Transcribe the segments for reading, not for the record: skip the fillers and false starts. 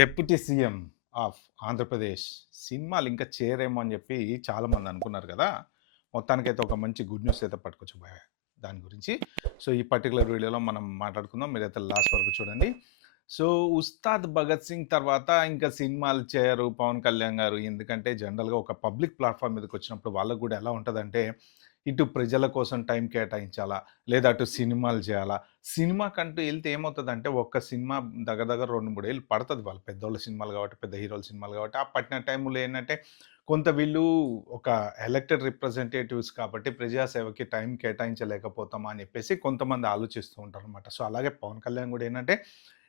Deputy CM of Andhra Pradesh సినిమాలు ఇంకా చేరేమో అని చెప్పి చాలామంది అనుకున్నారు కదా. మొత్తానికైతే ఒక మంచి గుడ్ న్యూస్ అయితే పట్టుకొచ్చి దాని గురించి. సో ఈ పర్టికులర్ వీడియోలో మనం మాట్లాడుకుందాం. మీరైతే లాస్ట్ వరకు చూడండి. సో ఉస్తాద్ భగత్ సింగ్ తర్వాత ఇంకా సినిమాలు చేయరు పవన్ కళ్యాణ్ గారు. ఎందుకంటే జనరల్గా ఒక పబ్లిక్ ప్లాట్ఫామ్ మీదకి వచ్చినప్పుడు వాళ్ళకు కూడా ఎలా ఉంటుందంటే, ఇటు ప్రజల కోసం టైం కేటాయించాలా, లేదా అటు సినిమాలు చేయాలా. సినిమాకంటూ ఎళ్తే ఏమవుతదంటే, ఒక్క సినిమా దగ్గర దగ్గర 2, 3 ఏళ్ళు పడతది. వాళ్ళు పెద్దోళ్ళ సినిమాలు కాబట్టి, పెద్ద హీరోల సినిమాలు కాబట్టి. ఆ పట్టిన టైంలో ఏంటంటే, కొంత వీళ్ళు ఒక ఎలక్టెడ్ రిప్రజెంటేటివ్స్ కాబట్టి ప్రజాసేవకి టైం కేటాయించలేకపోతామా అని చెప్పేసి కొంతమంది ఆలోచిస్తూ ఉంటారనమాట. సో అలాగే పవన్ కళ్యాణ్ కూడా ఏంటంటే,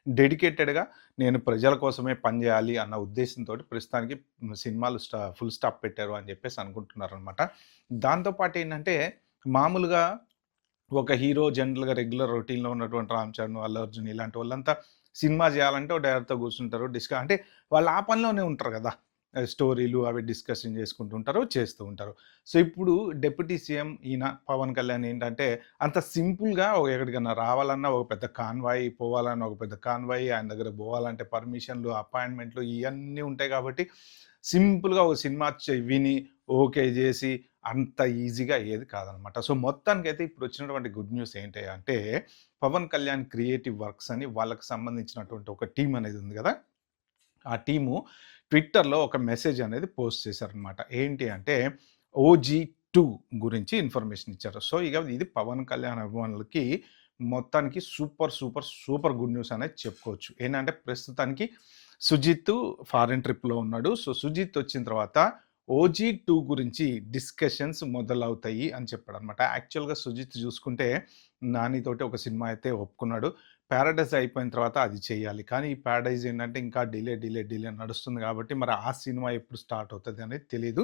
డెడికేటెడ్‌గా నేను ప్రజల కోసమే పనిచేయాలి అన్న ఉద్దేశంతోటి ప్రస్తుతానికి సినిమాలు ఫుల్ స్టాప్ పెట్టారు అని చెప్పేసి అనుకుంటున్నారనమాట. దాంతో పాటేంటంటే, మామూలుగా ఒక హీరో జనరల్‌గా రెగ్యులర్ రొటీన్‌లో ఉన్నటువంటి 'రామ్ చరణ్', 'అల్లు అర్జున్' ఇలాంటి వాళ్ళంతా సినిమా జేయాలంటే ఓ డైరెక్టర్‌తో కూర్చుంటారు. అంటే వాళ్ళు ఆ పనిలోనే ఉంటారు గదా. స్టోరీలు అవి డిస్కషన్ చేసుకుంటూ ఉంటారు, చేస్తూ ఉంటారు. సో, ఇప్పుడు డిప్యూటీ సీఎం ఈయన పవన్ కళ్యాణ్ ఏంటంటే, అంత సింపుల్‌గా ఎక్కడికన్నా రావాలన్నా ఒక పెద్ద కాన్వాయ్, పోవాలన్నా ఒక పెద్ద కాన్వాయ్, ఆయన దగ్గర పోవాలంటే పర్మిషన్‌లు, అపాయింట్‌మెంట్‌లు ఇయన్నీ ఉంటాయి కాబట్టి, సింపుల్‌గా ఒక సినిమా విని, ఓకే జేసి అంత ఈజీగా అయ్యేది కాదనమాట. సో, మొత్తానికైతే ఇప్పుడొచ్చినటువంటి గుడ్ న్యూస్ ఏంటి అంటే, పవన్ కళ్యాణ్ క్రియేటివ్ వర్క్స్ అని వాళ్ళకి సంబంధించినటువంటి ఒక టీమ్ అనేది ఉంది గదా. ఆ టీము ట్విట్టర్‌లో ఒక మెసేజ్ అనేది పోస్ట్ చేశారనమాట. ఏంటి అంటే, ఓజీ2 గురించి ఇన్ఫర్మేషన్ ఇచ్చారు. సో, ఇక ఇది పవన్ కళ్యాణ్ అభిమానులకి మొత్తానికి super, super, super good news అనేది చెప్పుకోవచ్చు. ఏంటంటే, ప్రస్తుతానికి సుజిత్ ఫారిన్ ట్రిప్‌లో ఉన్నాడు. సో, సుజిత్ వచ్చిన తర్వాత ఓజీ2 గురించి డిస్కషన్స్ మొదలవుతాయి అని చెప్పాడనమాట. యాక్చువల్‌గా సుజిత్ చూసుకుంటే, నానితోటి ఒక సినిమా అయితే ఒప్పుకున్నాడు. 'పారడైజ్' అయిపోయిన తర్వాత అది చేయాలి. కానీ ఈ 'పారడైజ్' ఏంటంటే ఇంకా డిలే నడుస్తుంది కాబట్టి మరి ఆ సినిమా ఎప్పుడు స్టార్ట్ అవుతది అనేది తెలీదు.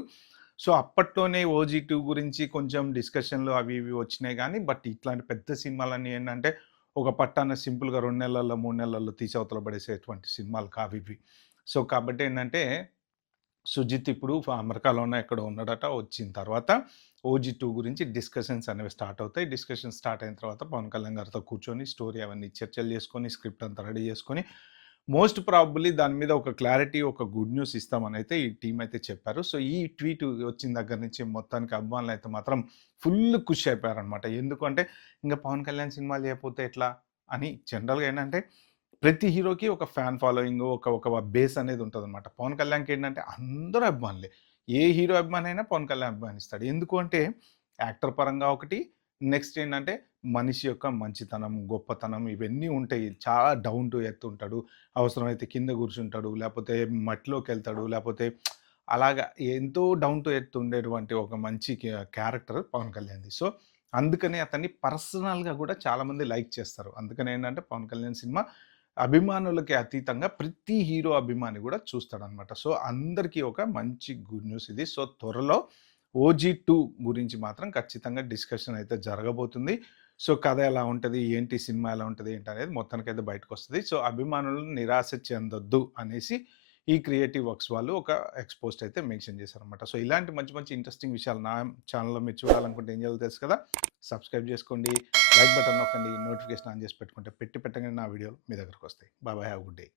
సో, అప్పట్లోనే 'ఓజీ2' గురించి కొంచెం డిస్కషన్‌లు అవి ఇవి వచ్చినాయి గానీ, బట్ ఇట్లాంటి పెద్ద సినిమాలన్నీ ఏంటంటే, ఒక పట్టాన సింపుల్‌గా 2 నెలల్లో, 3 నెలల్లో తీసి అవతల పడేసేటువంటి సినిమాలు కావివి. సో, కాబట్టి ఏంటంటే, సుజిత్ ఇప్పుడు అమెరికాలోనో ఎక్కడో ఉన్నాడట. వచ్చిన తర్వాత 'ఓజీ2' గురించి డిస్కషన్స్ అనేవి స్టార్ట్ అవుతాయి. డిస్కషన్స్ స్టార్ట్ అయిన తర్వాత పవన్ కళ్యాణ్ గారితో కూర్చొని స్టోరీ అవన్నీ చర్చలు చేసుకొని, స్క్రిప్ట్ అంతా రెడీ చేసుకొని, మోస్ట్ ప్రాబబుల్లీ దాని మీద ఒక క్లారిటీ, ఒక గుడ్ న్యూస్ ఇస్తామనైతే ఈ టీమ్ అయితే చెప్పారు. సో, ఈ ట్వీట్ వచ్చిన దగ్గర నుంచి మొత్తానికి అభిమానులైతే మాత్రం ఫుల్ ఖుషి అయిపోయారనమాట. ఎందుకంటే, ఇంక పవన్ కళ్యాణ్ సినిమాలు చేయకపోతే ఎట్లా అని జనరల్‌గా ఏంటంటే, ప్రతి హీరోకి ఒక ఫ్యాన్ ఫాలోయింగ్, ఒక బేస్ అనేది ఉంటదనమాట. పవన్ కళ్యాణ్‌కి ఏంటంటే అందరూ అభిమానులే. ఏ హీరో అభిమాని అయినా పవన్ కళ్యాణ్ అభిమానిస్తాడు. ఎందుకు అంటే యాక్టర్ పరంగా ఒకటి, నెక్స్ట్ ఏంటంటే మనిషి యొక్క మంచితనం, గొప్పతనం ఇవన్నీ ఉంటాయి. చాలా డౌన్ టు ఎర్త్ ఉంటాడు. అవసరమైతే కింద కూర్చుంటాడు, లేపోతే మట్టిలోకెళ్తాడు, లేపోతే అలాగా ఎంతో డౌన్ టు ఎర్త్ ఉండేటువంటి ఒక మంచి క్యారెక్టర్ పవన్ కళ్యాణ్‌ది. సో, అందుకనే అతన్ని పర్సనల్‌గా గూడా చాలామంది లైక్ చేస్తారు. అందుకని ఏంటంటే పవన్ కళ్యాణ్ సినిమా అభిమానులకి అతీతంగా ప్రతి హీరో అభిమాని గూడా చూస్తాడనమాట. సో, అందరికీ ఒక మంచి గుడ్ న్యూస్ ఇది. సో, త్వరలో 'ఓజీ2' గురించి మాత్రం ఖచ్చితంగా డిస్కషన్ అయితే జరగబోతుంది. సో, కథ ఎలా ఉంటది? ఏంటి? సినిమా ఎలా ఉంటది? ఏంటనేది మొత్తానికైతే బయటకొస్తది. సో, అభిమానులను నిరాశ చెందొద్దు అనేసి ఈ క్రియేటివ్ వర్క్స్ వాళ్ళు ఒక పోస్ట్ అయితే మెన్షన్ చేశారనమాట. సో, ఇలాంటి మంచి మంచి ఇంట్రెస్టింగ్ విషయాలు నా ఛానెల్‌లో మీరు చూడాలనుకుంటే ఏం చేయాలో తెలుసు కదా! సబ్స్క్రైబ్ చేసుకోండి. లైక్ బటన్ నొక్కండి. నోటిఫికేషన్ ఆన్ చేసి పెట్టుకుంటే పెట్టంగానే నా వీడియోలు మీ దగ్గరకొస్తాయి. Bye bye. Have a good day.